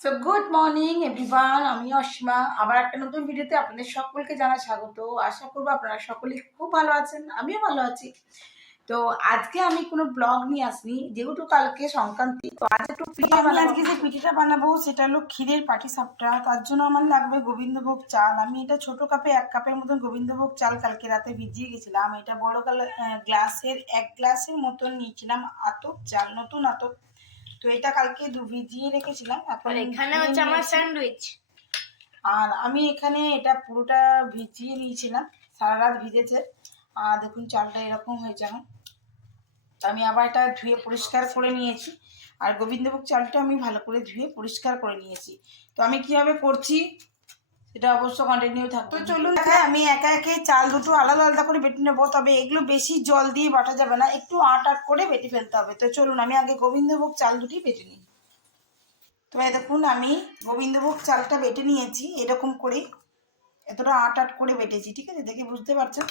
So good morning everyone, আমি অসীমা। আবার একটা নতুন ভিডিওতে আপনাদের সকলকে জানাই স্বাগত। আশা করবো আপনারা সকলেই খুব ভালো আছেন, আমিও ভালো আছি। তো আজকে আমি কোনো ব্লগ নিয়ে আসিনি, যেহেতু কালকে সংক্রান্তি। তো আজ একটু আজকে যে পিঠেটা বানাবো সেটা হলো ক্ষীরের পাটিসাপটা। তার জন্য আমার লাগবে গোবিন্দভোগ চাল। আমি এটা ছোট কাপে 1 কাপের মতন গোবিন্দভোগ চাল কালকে রাতে ভিজিয়ে গেছিলাম। এটা বড় গ্লাসের 1 গ্লাসের মতন নিয়েছিলাম আতপ চাল, নতুন আতপ। তো এটা কালকে ভিজিয়ে রেখেছিলাম। এখন এখানে হচ্ছে আমার স্যান্ডউইচ। আর আমি এখানে এটা পুরোটা ভিজিয়ে নিয়েছিলাম, সারা রাত ভিজেছে। আর দেখুন চালটা এরকম হয়েছে। এখন আমি আবার এটা ধুয়ে পরিষ্কার করে নিয়েছি। আর গোবিন্দভোগ চালটা আমি ভালো করে ধুয়ে পরিষ্কার করে নিয়েছি। তো আমি কিভাবে করছি সেটা অবশ্য কন্টিনিউ থাকবে। তো চলুন, আমি একা একে চাল দুটো আলাদা আলাদা করে বেটে নেবো। তবে এগুলো বেশি জল দিয়ে বাটা যাবে না, একটু আট করে বেটে ফেলতে হবে। তো চলুন আমি আগে গোবিন্দভোগ চাল দুটি বেটে নিই। তো দেখুন আমি গোবিন্দভোগ চালটা বেটে নিয়েছি এরকম করে, এতটা আট করে বেটেছি, ঠিক আছে, দেখে বুঝতে পারছেন।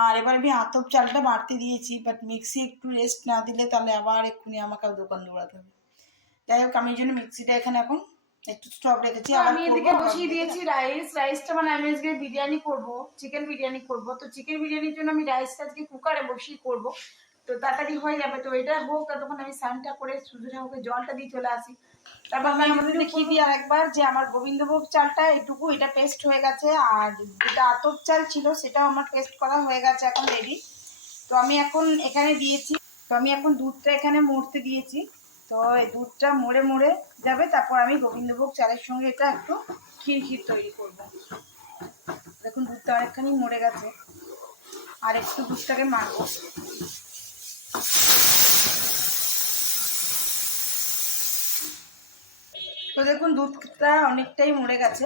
আর এবার আমি আতপ চালটা বাড়তে দিয়েছি, বাট মিক্সি একটু রেস্ট না দিলে তাহলে আবার এক্ষুনি আমাকে দোকান দৌড়াতে হবে। যাই হোক, আমি এই জন্য মিক্সিটা এখানে এখন একটু স্টপ রেখেছি। আমি এদিকে বসিয়ে দিয়েছি রাইসটা, মানে আমি আজকে বিরিয়ানি করবো, চিকেন বিরিয়ানি করবো। তো চিকেন বিরিয়ানির জন্য আমি রাইসটা আজকে কুকারে বসিয়ে করবো, তো তাড়াতাড়ি হয়ে যাবে। তো এটা হোক, ততক্ষণ আমি স্নানটা করে সূর্য ঠাকুরকে জলটা দিয়ে চলে আসি। তারপর আমি আমাদের দেখিয়ে দিই আর একবার যে আমার গোবিন্দভোগ চালটা এটুকু এটা পেস্ট হয়ে গেছে। আর যেটা আতপ চাল ছিল সেটাও আমার পেস্ট করা হয়ে গেছে, এখন রেডি। তো আমি এখন এখানে দিয়েছি, তো আমি এখন দুধটা এখানে মরতে দিয়েছি। তো এই দুধটা মরে মরে যাবে, তারপর আমি গোবিন্দভোগ চালের সঙ্গে এটা একটু ক্ষীর তৈরি করব। দেখুন দুধটা অনেকখানি মরে গেছে, আর একটু দুধটাকে মারবো। তো দেখুন দুধটা অনেকটাই মরে গেছে।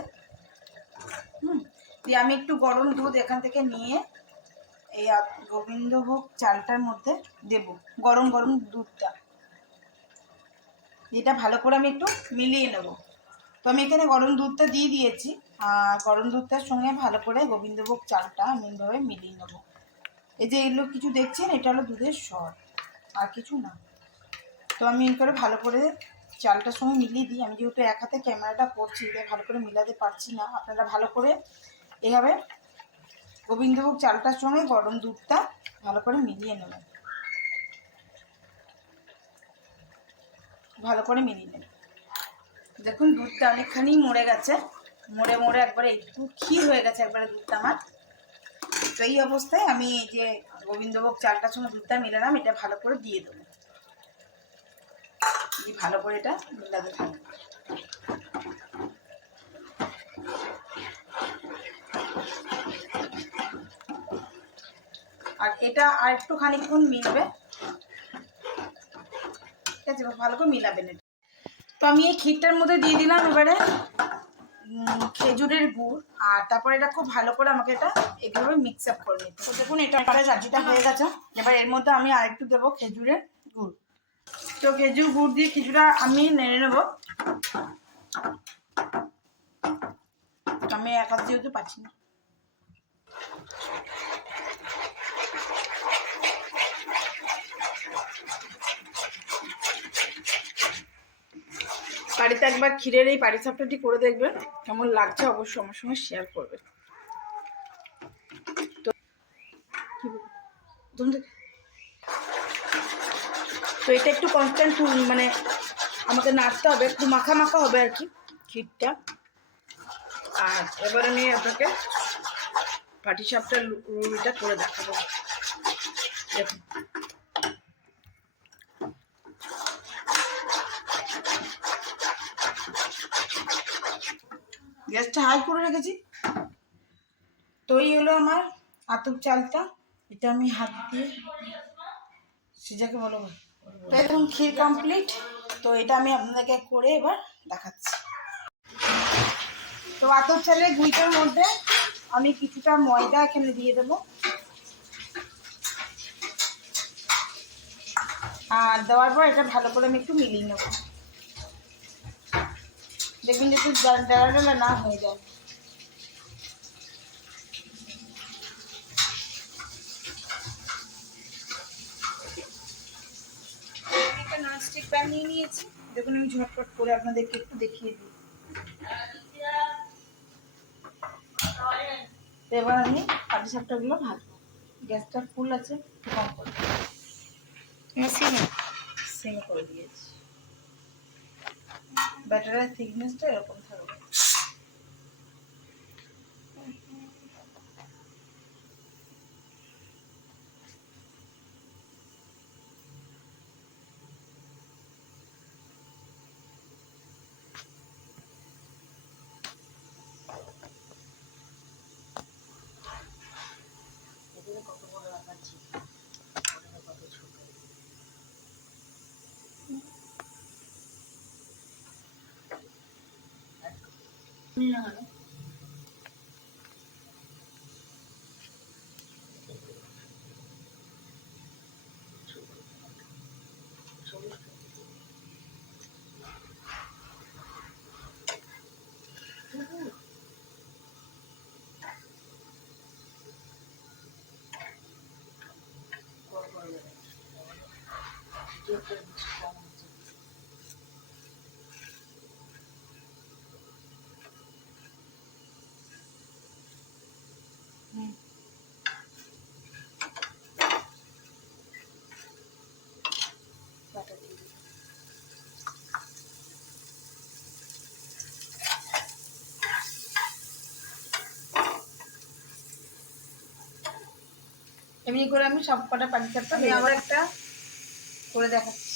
দিয়ে আমি একটু গরম দুধ এখান থেকে নিয়ে এই গোবিন্দভোগ চালটার মধ্যে দেব, গরম গরম দুধটা। এটা ভালো করে আমি একটু মিলিয়ে নেব। তো আমি এখানে গরম দুধটা দিয়ে দিয়েছি, আর গরম দুধটার সঙ্গে ভালো করে গোবিন্দভোগ চালটা আমি এইভাবে মিলিয়ে নেব। এই যে এগুলো কিছু দেখছেন, এটা হলো দুধের স্বর, আর কিছু না। তো আমি এই করে ভালো করে চালটার সঙ্গে মিলিয়ে দিই। আমি যেহেতু এক হাতে ক্যামেরাটা করছি, তাই ভালো করে মিলাতে পারছি না। আপনারা ভালো করে এভাবে গোবিন্দভোগ চালটার সঙ্গে গরম দুধটা ভালো করে মিলিয়ে নেবেন, ভালো করে মিলিয়ে নেবেন। দেখুন দুধটা অনেকখানি মরে গেছে, মরে মরে একবারে একটু ক্ষীর হয়ে গেছে একবারে দুধটা আমার। তো এই অবস্থায় আমি এই যে গোবিন্দভোগ চালটার সঙ্গে দুধটা মিলালাম, এটা ভালো করে দিয়ে দেবো। ভালো করে এটা মিলাতে থাকবো। আর এটা আর একটু খানিকক্ষণ মিলবে, ঠিক আছে, ভালো করে মিলাবেন এটা। তো আমি এই ক্ষীরটার মধ্যে দিয়ে দিলাম এবারে খেজুরের গুড়। আর তারপরে এটা খুব ভালো করে আমাকে এটা এভাবে মিক্স আপ করে নিতে। তো দেখুন এটা চাটনিটা হয়ে গেছে। এবার এর মধ্যে আমি আরেকটু দেবো খেজুরের গুড়। তো খেজুর গুড় দিয়ে কিছুটা আমি নেড়ে নেবো। আমি এক হাত যেহেতু পাচ্ছি না। বাড়িতে একবার ক্ষীরের এই পাটিসাপটাটি করে দেখবেন, কেমন লাগছে অবশ্যই আমার সঙ্গে শেয়ার করবেন। তো এটা একটু কনস্ট্যান্ট মানে আমাকে নাড়তে হবে, একটু মাখা মাখা হবে আর কি ক্ষীরটা। আর এবার আমি আপনাকে পাটিসাপটার রুটিটা করে দেখাবো। দেখুন গ্যাসটা হাই করে রেখেছি। তো এই হলো আমার আতপ চালটা, এটা আমি হাত দিয়ে সিজাকে বলো। তো এখন ক্ষীর কমপ্লিট। তো এটা আমি আপনাদেরকে করে এবার দেখাচ্ছি। তো আতপ চালের গুঁড়িটার মধ্যে আমি কিছুটা ময়দা এখানে দিয়ে দেবো। আর দেওয়ার পর এটা ভালো করে আমি একটু মিলিয়ে নেবো। দেখবেন যে একটু ডালা ডালা না হয়ে যায়। একটা ননস্টিক প্যান নিয়ে নিয়েছি, দেখুন আমি ঝটপট করে আপনাদেরকে একটু দেখিয়ে দিই। তো এবার আমি পাটিসাপটাগুলো ভাজবো। গ্যাসটা ফুল আছে, কম করে সিমে করে দিয়েছি। ব্যাটারের থিকনেসটা এরকম থাকবে। কত বড় রাখাচ্ছি, কত ছোট। এমনি করে আমি সব কটা পাটিসাপটা আমি আবার একটা করে দেখাচ্ছি।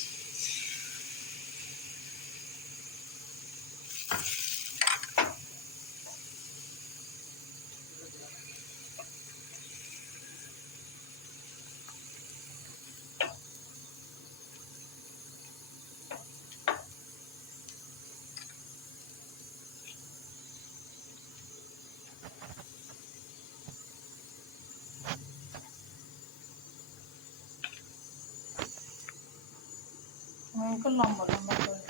লম্বা লম্বা করে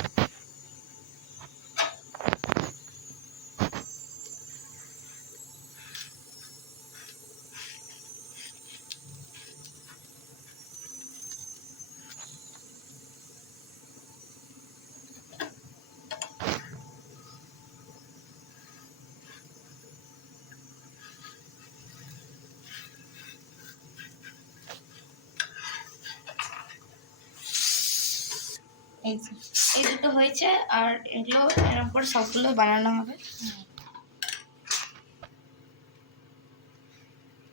এই যে। এই দুটো হয়েছে, আর এগুলো এরকম করে সবগুলো বানানো হবে।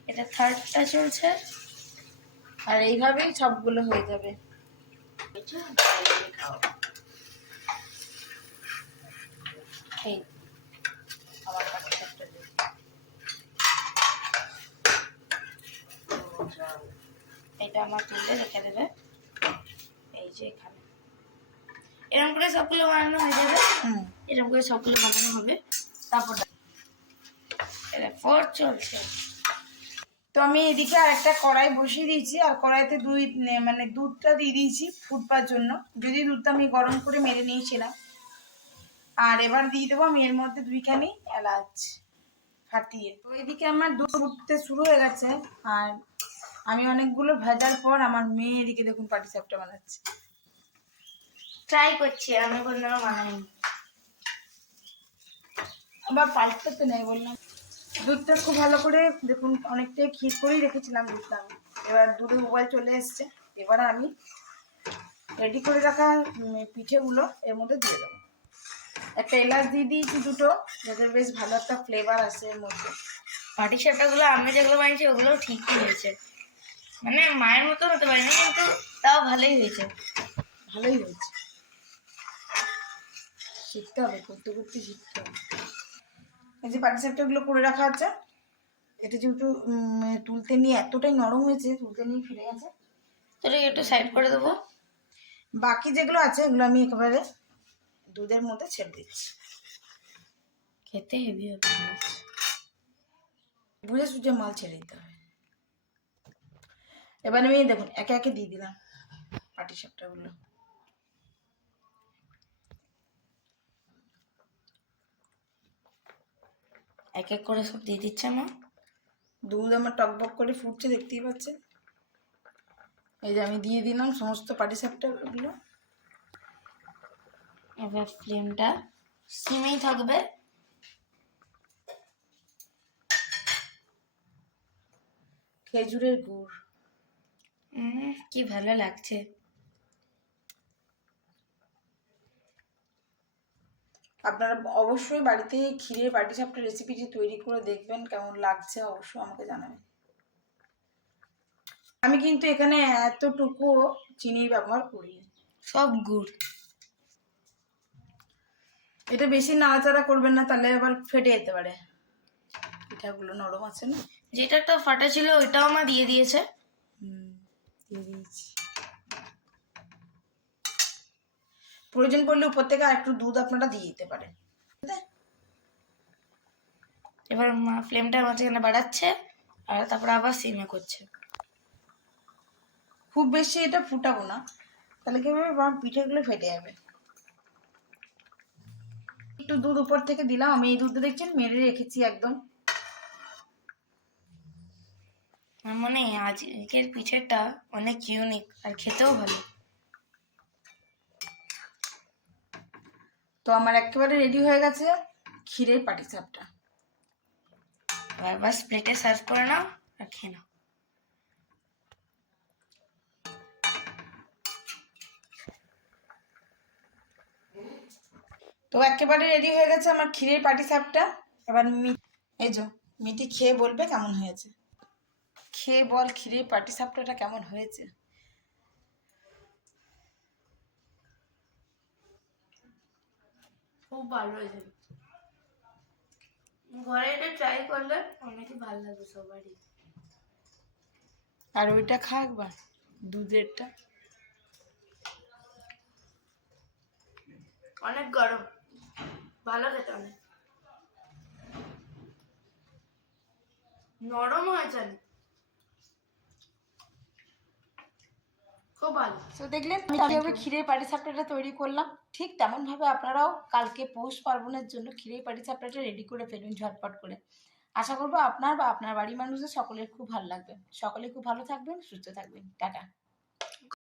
এটা থার্ডটা চলছে, আর এইভাবেই সবগুলো হয়ে যাবে। এই আমার পাটিসাপটা দিয়ে এটা আমার তুলে রেখে দেবে। এই যে এখানে এরকম করে সবগুলো বানানো হয়ে যাবে। এরকম করে সবগুলো বানানো হবে। তারপর এটা ফোর্থ চলছে। তো আমি এদিকে আর একটা কড়াই বসিয়ে দিয়েছি, আর কড়াইতে দুধটা দিয়ে দিয়েছি ফুটবার জন্য। যদি দুধটা আমি গরম করে মেরে নিয়েছিলাম। আর এবার দিয়ে দেবো আমি এর মধ্যে 2খানি এলাচ ফাটিয়ে। তো এদিকে আমার দুধ ফুটতে শুরু হয়ে গেছে, আর আমি অনেকগুলো ভাজার পর আমার মেয়ে এদিকে দেখুন পাটিসাপটা বানাচ্ছে। ট্রাই করছি, আমি কোনোদিনও বানাইনি। আবার পাল্টাতে নেই বললাম। দুধটা খুব ভালো করে দেখুন, অনেকটাই ক্ষীর করেই রেখেছিলাম দুধটা আমি। এবার দুধে উবাল চলে এসছে। এবার আমি রেডি করে রাখা পিঠেগুলো এর মধ্যে দিয়ে দেবো। একটা এলাচ দিয়ে দিয়েছি দুটো, যাতে বেশ ভালো একটা ফ্লেভার আসে এর মধ্যে। পাটিসাপটাগুলো আমি যেগুলো বানিয়েছি ওগুলো ঠিকই হয়েছে, মানে মায়ের মতো হতে পারেনি, কিন্তু তাও ভালোই হয়েছে। ভালোই হয়েছে, শিখতে হবে, করতে করতে শিখতে হবে। এই যে পাটিসাপটাগুলো করে রাখা আছে, এটা যেহেতু তুলতে নিয়ে এতটাই নরম হয়েছে, তুলতে নিয়ে ফিরে গেছে, তো একটু সাইড করে দেবো। বাকি যেগুলো আছে এগুলো আমি একেবারে দুধের মধ্যে ছেড়ে দিচ্ছি। খেতে হেভি হবে, বুঝে সুঝে মাল ছেড়ে দিতে হবে। এবার আমি দেখুন একে একে দিয়ে দিলাম পাটিসাপটাগুলো। এক এক করে সব দিয়ে দিচ্ছে মা। দুধ আমার টকবক করে ফুটছে, দেখতেই পাচ্ছেন। এই যে আমি দিয়ে দিলাম সমস্ত পাটিসাপটাগুলো। এবার ফ্লেমটা সিমেই থাকবে। খেজুরের গুড়, কি ভালো লাগছে। আপনারা অবশ্যই বাড়িতে ক্ষীরের পাটিসাপটা রেসিপিটি তৈরি করে দেখবেন, কেমন লাগছে অবশ্যই আমাকে জানাবেন। আমি কিন্তু এখানে এতটুকু চিনি ব্যবহার করি। সব গুড়। এটা বেশি নাড়াচাড়া করবেন না, তাহলে আবার ফেটে যেতে পারে। পিঠাগুলো নরম আছে না। যেটা একটা ফাটা ছিল ওইটাও মা দিয়ে দিয়েছে। দিয়ে দিয়েছি। প্রয়োজন পড়লে উপর থেকে আর একটু দুধ আপনারা দিয়ে দিতে পারেন। এবার মা ফ্লেমটা মাঝখানে বাড়াচ্ছে আর তারপর আবার সিমে করছে। খুব বেশি এটা ফুটাবো না, তাহলে কি হবে পিঠেগুলো ফেটে যাবে। একটু দুধ উপর থেকে দিলাম, আমি এই দুধটা দেখছেন মেরে রেখেছি একদম। আমার মনে হয় আজকের পিঠেটা অনেক ইউনিক আর খেতেও ভালো। তো আমার একেবারে রেডি হয়ে গেছে ক্ষীরের পাটিসাপটা। এবার বাস প্লেটে সার্ভ করে নাও আর খেয়ে নাও। তো একেবারে রেডি হয়ে গেছে আমার ক্ষীরের পাটিসাপটা। এবার এই যে মিটি খেয়ে বলবে কেমন হয়েছে। খেয়ে বল ক্ষীরের পাটিসাপটাটা কেমন হয়েছে। খুব ভালো হয়েছে। ঘরে এটা ট্রাই করলে অনেকই ভালো লাগবে সবারই। আর ওইটা খা একবার, দুধেরটা। অনেক গরম, ভালো খেতে, অনেক নরম হয়েছে, খুব ভালো। তো দেখলেন আমি কিভাবে ক্ষীরের পাটিসাপটাটা তৈরি করলাম, ঠিক তেমন ভাবে আপনারাও কালকে পৌষ পার্বণের জন্য ক্ষীরের পাটিসাপটাটা রেডি করে ফেলুন ঝটপট করে। আশা করবো আপনার বা আপনার বাড়ির মানুষদের সকলের খুব ভালো লাগবে। সকলে খুব ভালো থাকবেন, সুস্থ থাকবেন। টাটা।